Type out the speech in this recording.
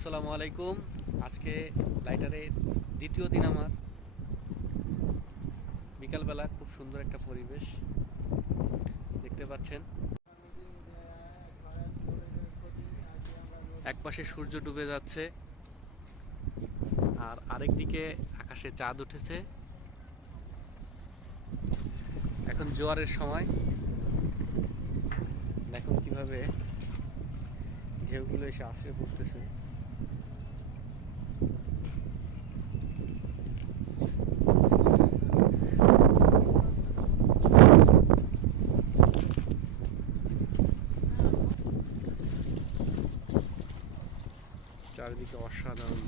আসসালামু আলাইকুম। আজকে লাইটারে দ্বিতীয় দিন আমার। বিকালবেলা খুব সুন্দর একটা পরিবেশ দেখতে পাচ্ছেন। এক পাশে সূর্য ডুবে যাচ্ছে আর আরেক দিকে আকাশে চাঁদ উঠেছে। এখন জোয়ারের সময়, দেখুন কিভাবে ঢেউগুলো এসে আছড়ে পড়তেছে। চারিদিকে অসাধারণ।